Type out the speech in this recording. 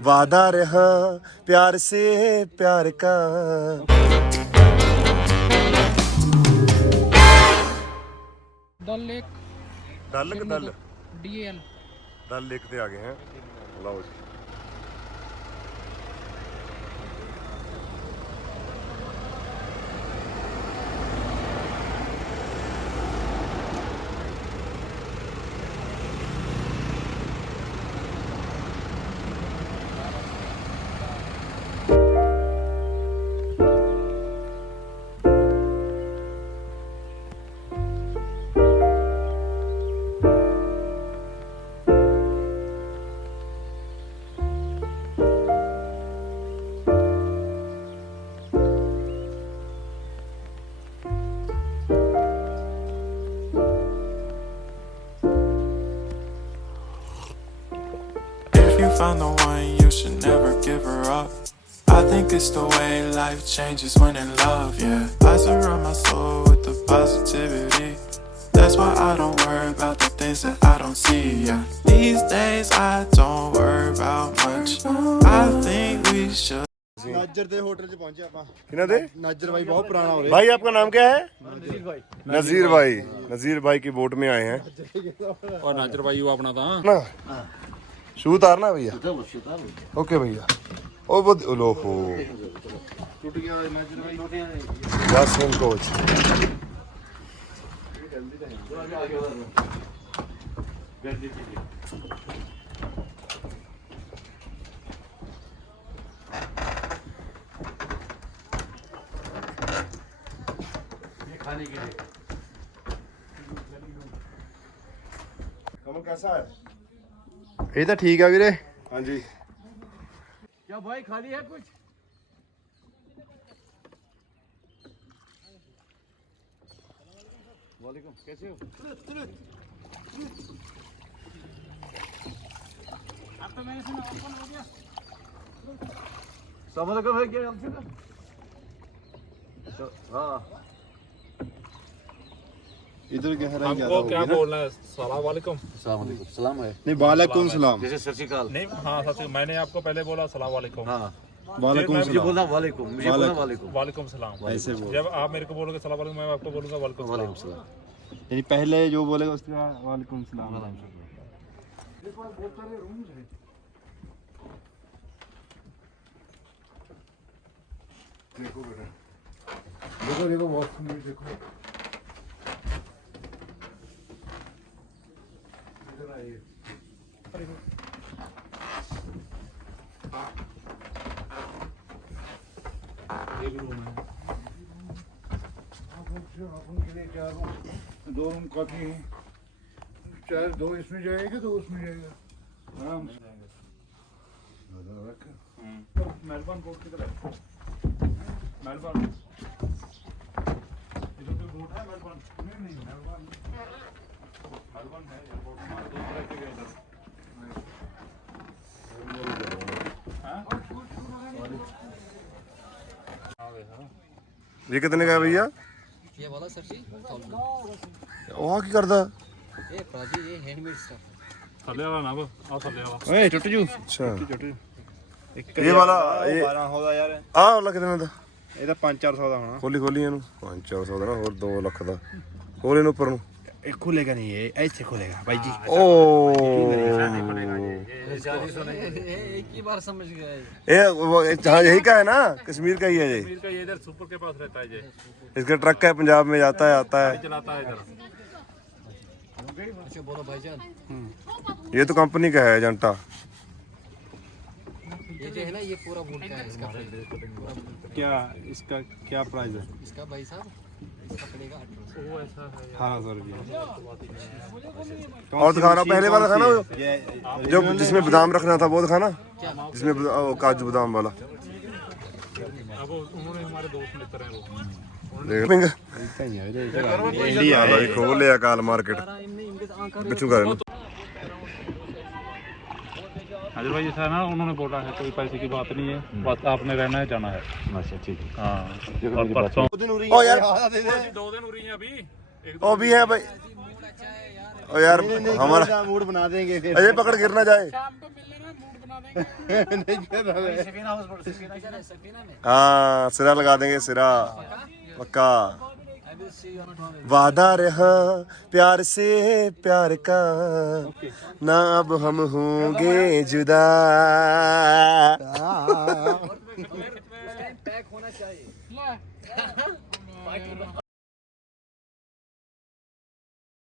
वादा रहा प्यार से प्यार का। डल लेक डल डल DAL डल लेक पे आ गए हैं। लाओ जी। If you find the one, you should never give her up. I think it's the way life changes when in love, yeah. I surround my soul with the positivity. That's why I don't worry about the things that I don't see, yeah. These days I don't worry about much. I think we should. नाजर ਦੇ hotel 'ਚ ਪਹੁੰਚੇ ਆਪਾਂ। किन्ना दे? नाजर भाई बहुत पुराना हो रहा है। भाई आपका नाम क्या है? नजीर भाई। नजीर भाई। नजीर भाई की बोट में आए हैं। और नाजर भाई वो अपना था ना शू उतारना भैया। ओके भैया। ओ वो लो हो टूट गया नाजर भाई। यासीन कोच। खाने के लिए कमल कैसा है? ये तो ठीक है वीरे। हाँ जी। क्या भाई खाली है कुछ? वालेकुम कैसे हो? आप तो मेरे से ओपन हो गया। समझ कर भाई क्या हाँ इधर क्या है? हमको क्या बोलना है? सलाम वालेकुम। सलाम है नहीं वालेकुम सलाम जैसे सत श्री अकाल नहीं। हाँ सत श्री मैंने आपको पहले बोला सलाम वालेकुम। हाँ वालेकुम मुझे बोला वालेकुम वालेकुम सलाम। ऐसे बोल। जब आप मेरे को बोलोगे सलाम वालेकुम मैं आपको बोलूंगा वालेकुम सलाम। यानी पहले जो बोलेगा उसका वालेकुम सलाम। देखो बेटा देखो देखो वॉशरूम में देखो। इधर आइए। ये भी रूम है। अपन के लिए 4 रूम 2 रूम काफी है। चाहे 2 इसमें जाएगा तो उसमें जाएगा आराम से जाएगा। मेलबर्न बोट की तरफ मेलबर्न इधर कोई बोट है मेलबर्न? नहीं मेलबर्न है एयरपोर्ट में दो तरह के गए इधर। ये कितने का है भैया? ये वाला सर जी 1000। वहाँ की करदा? ये प्राजी ये हैंडमेड स्टफ। थल्ले वाला ना वो आ थल्ले वाला। ओए टूट जू अच्छा ये वाला ये 1200 ਦਾ ਯਾਰ ਆਹ ਵਾਲਾ ਕਿੰਨੇ ਦਾ? ਇਹ ਤਾਂ 5-400 ਦਾ ਹੋਣਾ। ਖੋਲੀ ਖੋਲੀ ਇਹਨੂੰ 5-400 ਦਾ ਨਾ ਹੋਰ 2 ਲੱਖ ਦਾ। ਖੋਲ ਇਹਨੂੰ ਉੱਪਰ ਨੂੰ। ਇਹ ਖੁੱਲੇਗਾ ਨਹੀਂ ਇਹ ऐसे खुलेगा भाई जी। ओ एक ही बार समझ गया ये। ये हाँ यही का है ना? कश्मीर का ही है ये। कश्मीर का ये इधर सुपर के पास रहता है ये। इसका ट्रक है पंजाब में जाता है आता है। चलाता है इधर। अच्छा बोलो भाईजान ये तो कंपनी का है एजेंटा। ये जो है ना ये पूरा वुड का है इसका। क्या इसका क्या प्राइस है? इसका भाई साहब इसका पड़ेगा 1800 रुपये। और दिखाना पहले वाला था ना जो जिसमें बादाम रखना था वो दिखाना जिसमें काजू बादाम वाला। अब उन्होंने हमारे दोस्त मित्र हैं वो। इंडिया भाई खोल लिया काल मार्केट बिच्छू कर। हाजिर भाई ऐसा है ना उन्होंने बोला है कोई पैसे की बात नहीं है बस आपने रहना है जाना है। अच्छा ठीक है। हाँ और परसों ओ यार 2 दिन हो रही है अभी। ओ भी है भाई। ओ यार हमारा मूड बना देंगे फिर। अजय पकड़ गिर ना जाए। शाम को मिल लेना मूड बना हाँ सिरा लगा देंगे सिरा पक्का वादा रहा प्यार से प्यार का ना अब हम होंगे जुदा पैक होना चाहिए